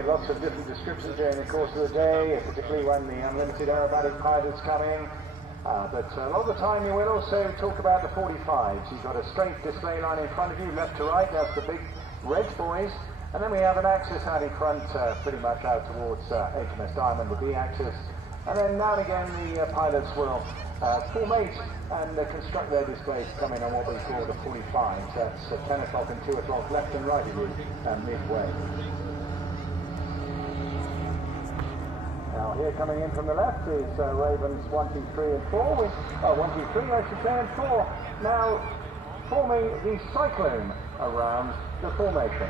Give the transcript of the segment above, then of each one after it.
in lots of different descriptions during the course of the day, particularly when the unlimited aerobatic pilots come in. But a lot of the time you will also talk about the 45s. You've got a straight display line in front of you, left to right, that's the big red buoys. And then we have an axis out in front, pretty much out towards HMS Diamond, the B axis. And then now and again the pilots will formate and construct their displays coming on what we call the 45s. That's 10 o'clock and 2 o'clock left and right of you, midway. Now here coming in from the left is Ravens 1, 2, 3 and 4. 1, 2, 3 I should say, and 4. Now forming the cyclone around the formation.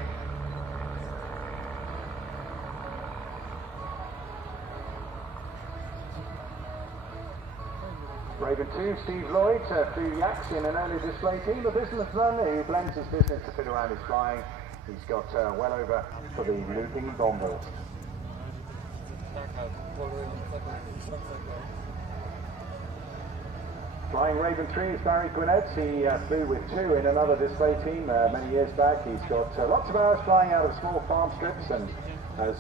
Raven 2, Steve Lloyd, flew Yaks in an early display team, a businessman who blends his business to fit around his flying. He's got well over for the looping bombers. Flying Raven 3 is Barry Gwinnett. He flew with 2 in another display team many years back. He's got lots of hours flying out of small farm strips and has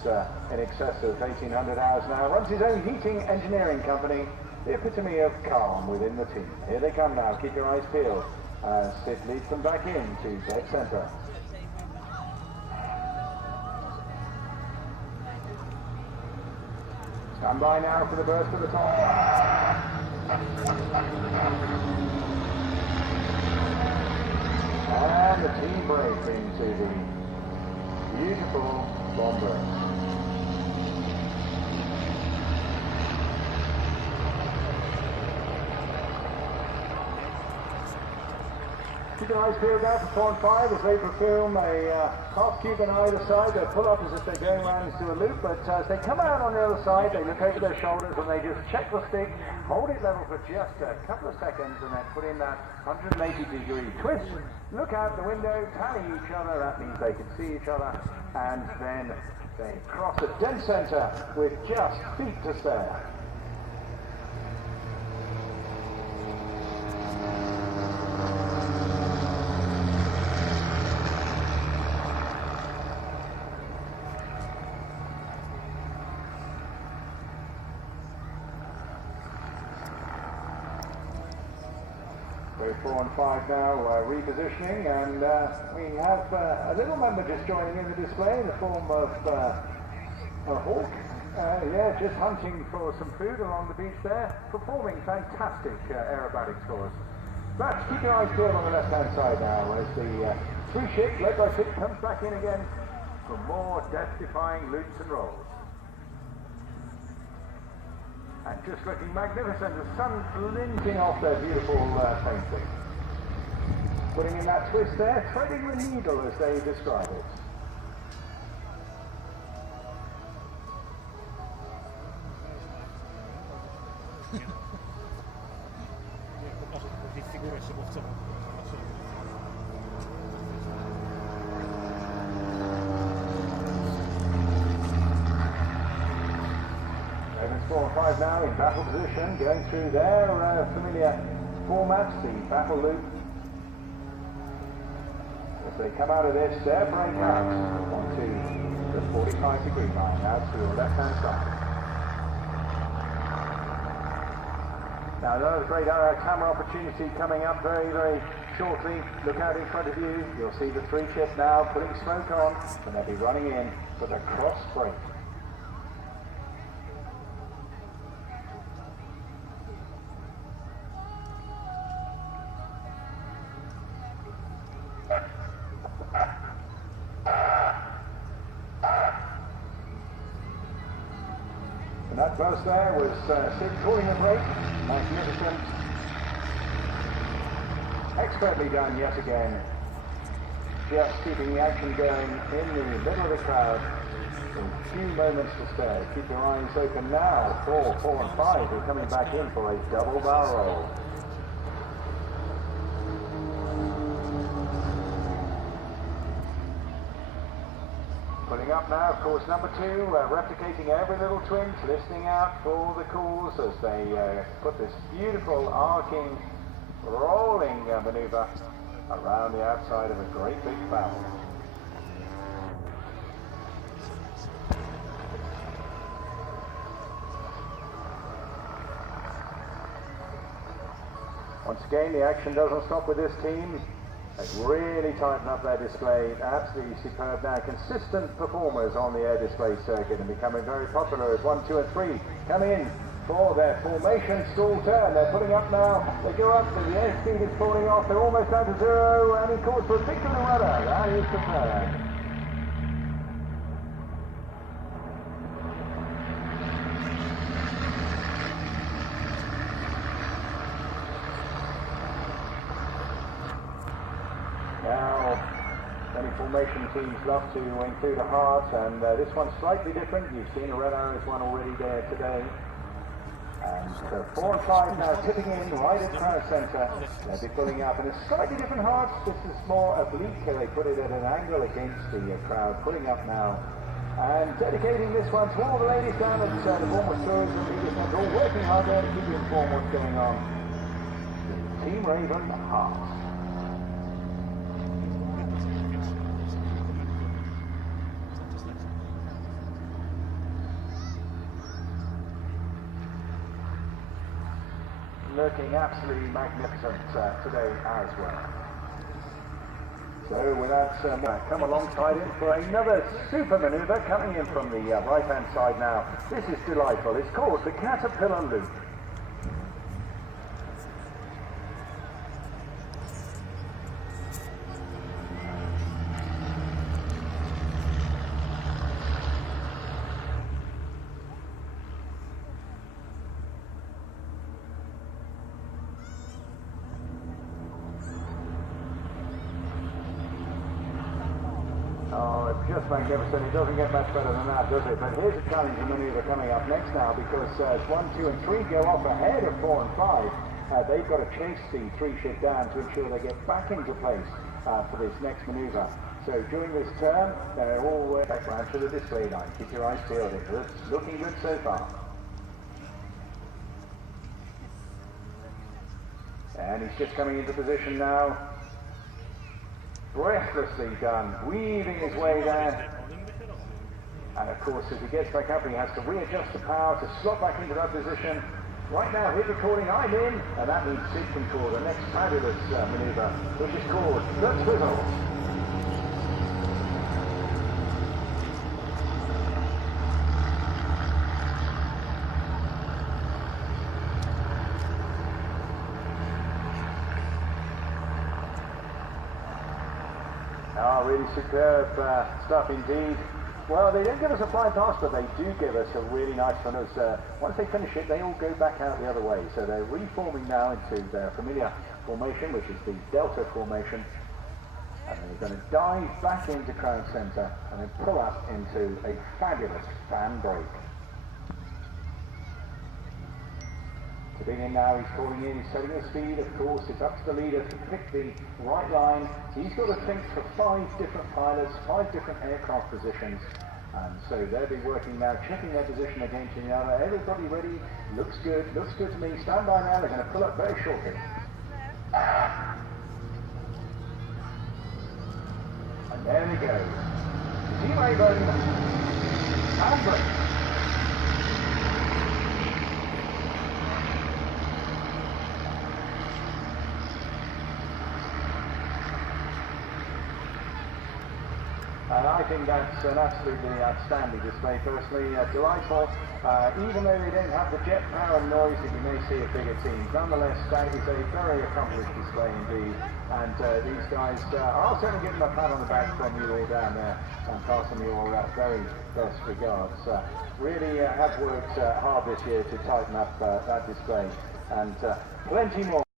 in excess of 1,800 hours now. Runs his own heating engineering company. The epitome of calm within the team. Here they come now, keep your eyes peeled. Sid leads them back in to dead centre. Stand by now for the burst of the top. And the team breaks into the beautiful bomber. Keep your eyes peeled out for 4 and 5 as they perform a half cube on either side. They pull up as if they're going around into a loop, but as they come out on the other side, they look over their shoulders and they just check the stick, hold it level for just a couple of seconds, and then put in that 180-degree twist. Look out the window, tally each other, that means they can see each other, and then they cross at dead centre with just feet to spare. So 4 and 5 now repositioning, and we have a little member just joining in the display in the form of a hawk. Yeah, just hunting for some food along the beach there, performing fantastic aerobatics for us. But keep your eyes peeled on the left-hand side now as the cruise ship, led by Sid, comes back in again for more death-defying loops and rolls. And just looking magnificent, the sun glinting off their beautiful painting. Putting in that twist there, threading the needle as they describe it. Ravens 4 and 5 now in battle position, going through their familiar formats, the battle loop. As they come out of this, they're break out onto the 45-degree line, out to your left-hand side. Now another great camera opportunity coming up very, very shortly. Look out in front of you, you'll see the 3 ship now putting smoke on, and they'll be running in for the cross break. And that burst there was Sid calling the break. Magnificent. Expertly done yet again. Just keeping the action going in the middle of the crowd. A few moments to spare. Keep your eyes open now. 4, 4 and 5 are coming back in for a double barrel roll. Putting up now, of course, number 2, replicating every little twinge, listening out for the calls as they put this beautiful arcing, rolling maneuver around the outside of a great big barrel. Once again, the action doesn't stop with this team. They've really tightened up their display. Absolutely superb now. Consistent performers on the air display circuit and becoming very popular as 1, 2 and 3 come in for their formation stall turn. They're pulling up now. They go up, but the airspeed is falling off. They're almost down to 0 and he calls for a victory rudder. That is superb. Now, many formation teams love to include a heart, and this one's slightly different. You've seen a red arrows one already there today. And so 4 and 5 now tipping in right at crowd centre. They'll be pulling up, and it's slightly different hearts. This is more oblique. They put it at an angle against the crowd, pulling up now. And dedicating this one to all the ladies down at the Bournemouth Tourism Leaders Centre, all working hard there to keep you informed what's going on. Team Raven Hearts. Looking absolutely magnificent today as well. So with that, come alongside him for another super manoeuvre coming in from the right hand side now. This is delightful. It's called the Caterpillar Loop. Oh, it's just magnificent. It doesn't get much better than that, does it? But here's a challenging manoeuvre coming up next now, because 1, 2 and 3 go off ahead of 4 and 5. They've got to chase the 3 ship down to ensure they get back into place for this next manoeuvre. So during this turn, they're all back round to the display line. Keep your eyes peeled. It's looking good so far. And he's just coming into position now. Breathlessly done, weaving his way there. And of course, as he gets back up, he has to readjust the power to slot back into that position. Right now, hit recording, I'm in, and that means Sid can call the next fabulous manoeuvre, which is called the Twizzle. Oh, really superb stuff indeed. Well, they don't give us a flying pass, but they do give us a really nice one. Once they finish it, they all go back out the other way. So they're reforming now into their familiar formation, which is the Delta formation. And they're going to dive back into crowd centre and then pull up into a fabulous fan break. To begin now, he's calling in, he's setting the speed, of course. It's up to the leader to pick the right line. He's got to think for 5 different pilots, 5 different aircraft positions. And so they'll be working now, checking their position against each other. Everybody ready? Looks good to me. Stand by now, they're going to pull up very shortly. And there we go. Team Raven, and break. And I think that's an absolutely outstanding display. Personally, delightful. Even though they don't have the jet power and noise that you may see at bigger teams, nonetheless, that is a very accomplished display indeed. And these guys, I'll certainly give them a pat on the back from you all down there and pass them your very best regards. Really have worked hard this year to tighten up that display, and plenty more.